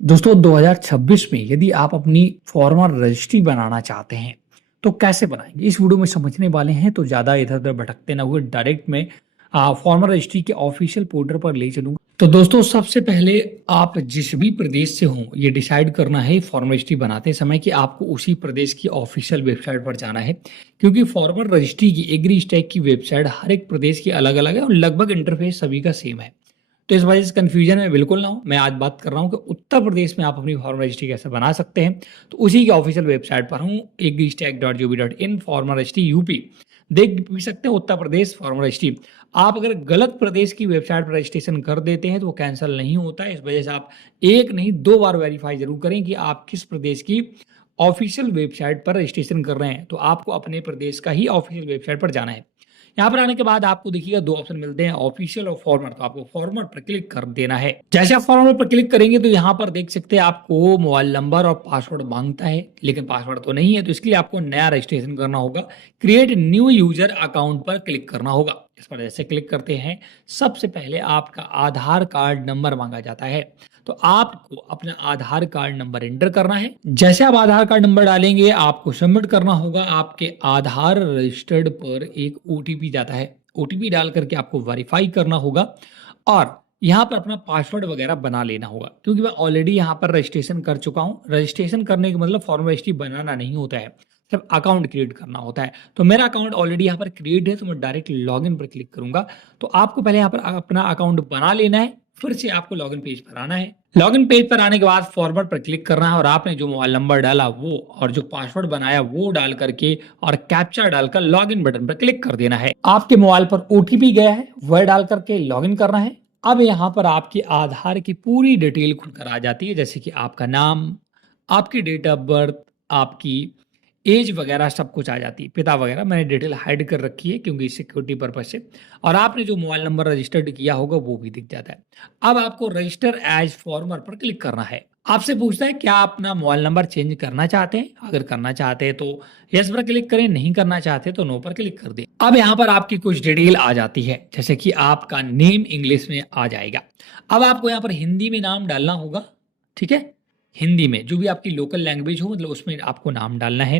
दोस्तों 2026 में यदि आप अपनी फॉर्मर रजिस्ट्री बनाना चाहते हैं तो कैसे बनाएंगे इस वीडियो में समझने वाले हैं। तो ज़्यादा इधर उधर भटकते ना हुए डायरेक्ट में फॉर्मर रजिस्ट्री के ऑफिशियल पोर्टल पर ले चलूंगा। तो दोस्तों सबसे पहले आप जिस भी प्रदेश से हों ये डिसाइड करना है फॉर्मर रजिस्ट्री बनाते समय कि आपको उसी प्रदेश की ऑफिशियल वेबसाइट पर जाना है, क्योंकि फॉर्मर रजिस्ट्री की एग्री स्टैक की वेबसाइट हर एक प्रदेश की अलग अलग है और लगभग इंटरफेस सभी का सेम है। तो इस वजह से कन्फ्यूजन में बिल्कुल ना हो। मैं आज बात कर रहा हूँ कि उत्तर प्रदेश में आप अपनी फॉर्मर रजिस्ट्री कैसे बना सकते हैं। तो उसी की ऑफिशियल वेबसाइट पर हूँ agristack.gov.in फॉर्मर रजिस्ट्री यूपी देख भी सकते हैं। उत्तर प्रदेश फॉर्मर रजिस्ट्री आप अगर गलत प्रदेश की वेबसाइट पर रजिस्ट्रेशन कर देते हैं तो वो कैंसिल नहीं होता है। इस वजह से आप एक नहीं दो बार वेरीफाई जरूर करें कि आप किस प्रदेश की ऑफिशियल वेबसाइट पर रजिस्ट्रेशन कर रहे हैं। तो आपको अपने प्रदेश का ही ऑफिशियल वेबसाइट पर जाना है। यहाँ पर आने के बाद आपको देखिएगा दो ऑप्शन मिलते हैं, ऑफिशियल और फॉर्मर। तो आपको फॉर्मर पर क्लिक कर देना है। जैसे आप फॉर्मर पर क्लिक करेंगे तो यहाँ पर देख सकते हैं आपको मोबाइल नंबर और पासवर्ड मांगता है, लेकिन पासवर्ड तो नहीं है। तो इसके लिए आपको नया रजिस्ट्रेशन करना होगा। क्रिएट न्यू यूजर अकाउंट पर क्लिक करना होगा। इस पर जैसे क्लिक करते हैं सबसे पहले आपका आधार कार्ड नंबर मांगा जाता है। तो आपको अपना आधार कार्ड नंबर एंटर करना है। जैसे आप आधार कार्ड नंबर डालेंगे आपको सबमिट करना होगा। आपके आधार रजिस्टर्ड पर एक ओटीपी जाता है। ओटीपी डाल करके आपको वेरीफाई करना होगा और यहाँ पर अपना पासवर्ड वगैरह बना लेना होगा, क्योंकि मैं ऑलरेडी यहाँ पर रजिस्ट्रेशन कर चुका हूँ। रजिस्ट्रेशन करने का मतलब फॉर्म रजिस्ट्री बनाना नहीं होता है, सिर्फ अकाउंट क्रिएट करना होता है। तो मेरा अकाउंट ऑलरेडी यहाँ पर क्रिएट है, तो मैं डायरेक्ट लॉगिन पर क्लिक करूंगा। तो आपको पहले यहाँ पर अपना अकाउंट बना लेना है, फिर से आपको लॉगिन पेज पर आना है। लॉगिन पेज पर आने के बाद फॉरवर्ड पर क्लिक करना है और आपने जो मोबाइल नंबर डाला वो और जो पासवर्ड बनाया वो डाल करके और कैप्चा डालकर लॉगिन बटन पर क्लिक कर देना है। आपके मोबाइल पर ओटीपी गया है, वह डाल करके लॉगिन करना है। अब यहाँ पर आपकी आधार की पूरी डिटेल खुलकर आ जाती है, जैसे कि आपका नाम, आपकी डेट ऑफ बर्थ, आपकी एज वगैरह सब कुछ आ जाती है। पिता वगैरह मैंने डिटेल हाइड कर रखी है क्योंकि सिक्योरिटी पर्पज से। और आपने जो मोबाइल नंबर रजिस्टर्ड किया होगा वो भी दिख जाता है। अब आपको रजिस्टर एज फॉर्मर पर क्लिक करना है। आपसे पूछता है क्या आप अपना मोबाइल नंबर चेंज करना चाहते हैं। अगर करना चाहते हैं तो यस पर क्लिक करें, नहीं करना चाहते तो नो पर क्लिक कर दें। अब यहाँ पर आपकी कुछ डिटेल आ जाती है, जैसे कि आपका नेम इंग्लिश में आ जाएगा। अब आपको यहाँ पर हिंदी में नाम डालना होगा, ठीक है। हिंदी में जो भी आपकी लोकल लैंग्वेज हो मतलब उसमें आपको नाम डालना है।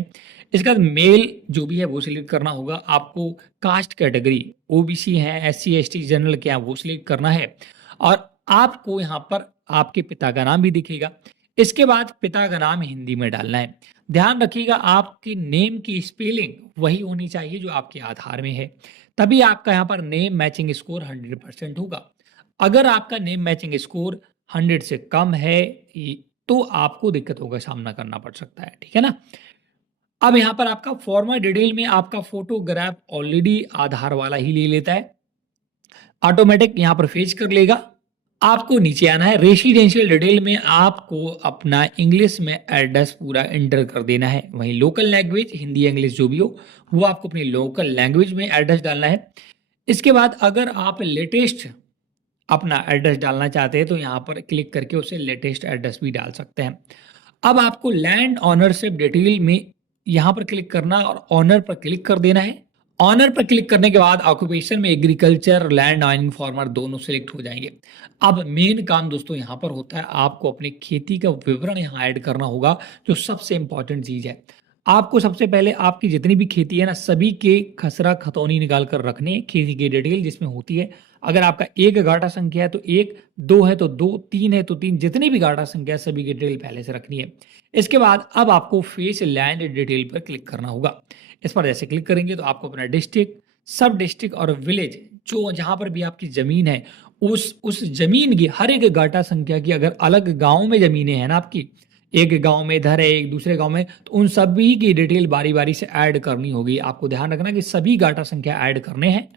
इसके बाद मेल जो भी है वो सिलेक्ट करना होगा। आपको कास्ट कैटेगरी ओबीसी है, एससी एसटी जनरल क्या है वो सिलेक्ट करना है। और आपको यहाँ पर आपके पिता का नाम भी दिखेगा। इसके बाद पिता का नाम हिंदी में डालना है। ध्यान रखिएगा आपकी नेम की स्पेलिंग वही होनी चाहिए जो आपके आधार में है, तभी आपका यहाँ पर नेम मैचिंग स्कोर 100% होगा। अगर आपका नेम मैचिंग स्कोर 100 से कम है तो आपको दिक्कतों का सामना करना पड़ सकता है, ठीक है ना। अब यहाँ पर आपका फॉर्मर डिटेल में आपका फोटोग्राफ ऑलरेडी आधार वाला ही ले लेता है, ऑटोमेटिक यहाँ पर फेच कर लेगा। आपको नीचे आना है। रेसिडेंशियल डिटेल में आपको अपना इंग्लिश में एड्रेस पूरा एंटर कर देना है। वहीं लोकल लैंग्वेज हिंदी इंग्लिश जो भी हो वो आपको अपनी लोकल लैंग्वेज में एड्रेस डालना है। इसके बाद अगर आप लेटेस्ट अपना एड्रेस डालना चाहते हैं तो यहाँ पर क्लिक करके उसे लेटेस्ट एड्रेस भी डाल सकते हैं। अब आपको लैंड ऑनरशिप डिटेल में यहाँ पर क्लिक करना और ऑनर पर क्लिक कर देना है। ऑनर पर क्लिक करने के बाद ऑक्यूपेशन में एग्रीकल्चर लैंड ऑनिंग फार्मर दोनों सिलेक्ट हो जाएंगे। अब मेन काम दोस्तों यहाँ पर होता है, आपको अपनी खेती का विवरण यहाँ ऐड करना होगा, जो सबसे इंपॉर्टेंट चीज है। आपको सबसे पहले आपकी जितनी भी खेती है ना सभी के खसरा खतौनी निकाल कर रखने हैं। खेती की डिटेल जिसमें होती है, अगर आपका एक गाटा संख्या है तो एक, दो है तो दो, तीन है तो तीन, जितनी भी गाटा संख्या है सभी की डिटेल पहले से रखनी है। इसके बाद अब आपको फेस लैंड डिटेल पर क्लिक करना होगा। इस पर जैसे क्लिक करेंगे तो आपको अपना डिस्ट्रिक्ट, सब डिस्ट्रिक्ट और विलेज जो जहां पर भी आपकी जमीन है उस जमीन की हर एक गाटा संख्या की, अगर अलग गांव में जमीनें हैं ना आपकी, एक गांव में इधर है एक दूसरे गांव में, तो उन सभी की डिटेल बारी बारी से ऐड करनी होगी। आपको ध्यान रखना कि सभी गाटा संख्या ऐड करने हैं।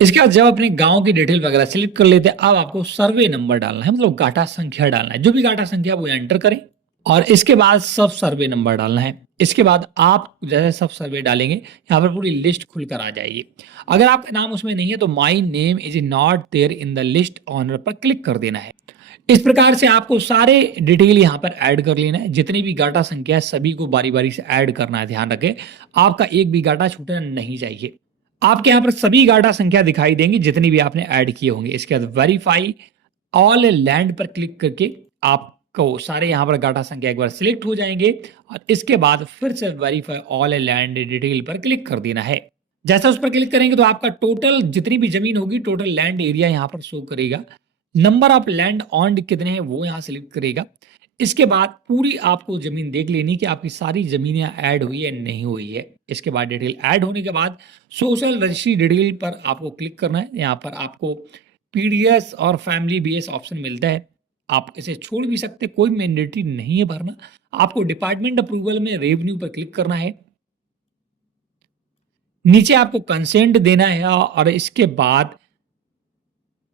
इसके बाद जब अपने गांव की डिटेल वगैरह सिलेक्ट कर लेते हैं, अब आपको सर्वे नंबर डालना है, मतलब गाटा संख्या डालना है। जो भी गाटा संख्या वो एंटर करें और इसके बाद सब सर्वे नंबर डालना है। इसके बाद आप जैसे सब सर्वे डालेंगे यहाँ पर पूरी लिस्ट खुलकर आ जाएगी। अगर आपका नाम उसमें नहीं है तो my name is not there in the list owner पर क्लिक कर देना है। इस प्रकार से आपको सारे डिटेल यहाँ पर ऐड कर लेना है। जितनी भी गाटा संख्या है सभी को बारी बारी से ऐड करना है। ध्यान रखें आपका एक भी गाटा छूटना नहीं चाहिए। आपके यहाँ पर सभी गाटा संख्या दिखाई देंगी जितनी भी आपने ऐड किए होंगे। इसके बाद वेरीफाई ऑल लैंड पर क्लिक करके आप को सारे यहाँ पर गाटा संख्या एक बार सिलेक्ट हो जाएंगे और इसके बाद फिर से वेरीफाई ऑल लैंड डिटेल पर क्लिक कर देना है। जैसा उस पर क्लिक करेंगे तो आपका टोटल जितनी भी जमीन होगी, टोटल लैंड एरिया यहाँ पर शो करेगा। नंबर ऑफ लैंड ऑन्ड कितने हैं वो यहाँ सिलेक्ट करेगा। इसके बाद पूरी आपको जमीन देख लेनी कि आपकी सारी जमीन यहाँ ऐड हुई है नहीं हुई है। इसके बाद डिटेल ऐड होने के बाद सोशल रजिस्ट्री डिटेल पर आपको क्लिक करना है। यहाँ पर आपको पीडीएस और फैमिली बीएस ऑप्शन मिलता है, आप इसे छोड़ भी सकते, कोई मैंडेटरी नहीं है भरना। आपको डिपार्टमेंट अप्रूवल में रेवेन्यू पर क्लिक करना है। नीचे आपको कंसेंट देना है और इसके बाद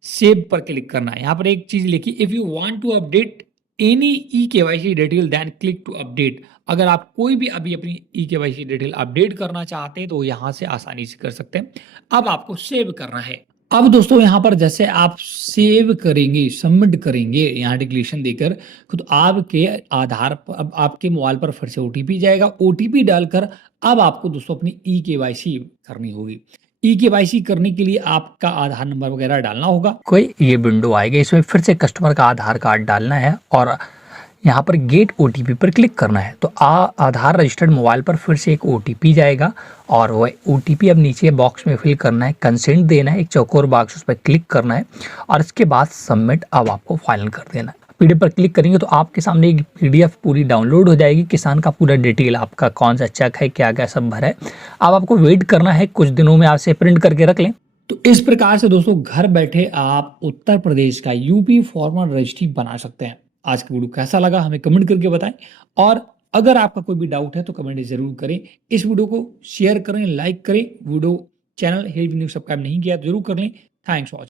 सेव पर क्लिक करना है। यहाँ पर एक चीज लिखी, if you want to update any e KYC detail then click to update. अगर आप कोई भी अभी अपनी ई केवाईसी डिटेल अपडेट करना चाहते हैं तो यहाँ से आसानी से कर सकते हैं। अब आपको सेव करना है। अब दोस्तों यहाँ पर जैसे आप सेव करेंगे, सबमिट करेंगे यहाँ डिक्लेरेशन देकर, तो आपके आधार पर अब आपके मोबाइल पर फिर से ओटीपी जाएगा। ओटीपी डालकर अब आपको दोस्तों अपनी ई केवाईसी करनी होगी। ई केवाईसी करने के लिए आपका आधार नंबर वगैरह डालना होगा। कोई ये विंडो आएगा, इसमें फिर से कस्टमर का आधार कार्ड डालना है और यहाँ पर गेट ओटीपी पर क्लिक करना है। तो आधार रजिस्टर्ड मोबाइल पर फिर से एक ओटीपी जाएगा और वह ओटीपी अब नीचे बॉक्स में फिल करना है, कंसेंट देना है, एक चौकोर बॉक्स उस पर क्लिक करना है और इसके बाद सबमिट अब आपको फाइनल कर देना है। पीडीएफ पर क्लिक करेंगे तो आपके सामने एक पीडीएफ पूरी डाउनलोड हो जाएगी, किसान का पूरा डिटेल, आपका कौन सा चेक है, क्या क्या सब भरा है। अब आपको वेट करना है, कुछ दिनों में आपसे प्रिंट करके रख लें। तो इस प्रकार से दोस्तों घर बैठे आप उत्तर प्रदेश का यूपी फॉर्मर रजिस्ट्री बना सकते हैं। आज का वीडियो कैसा लगा हमें कमेंट करके बताएं और अगर आपका कोई भी डाउट है तो कमेंट जरूर करें। इस वीडियो को शेयर करें, लाइक करें। Video channel help news subscribe नहीं किया तो जरूर कर लें। Thanks for watching.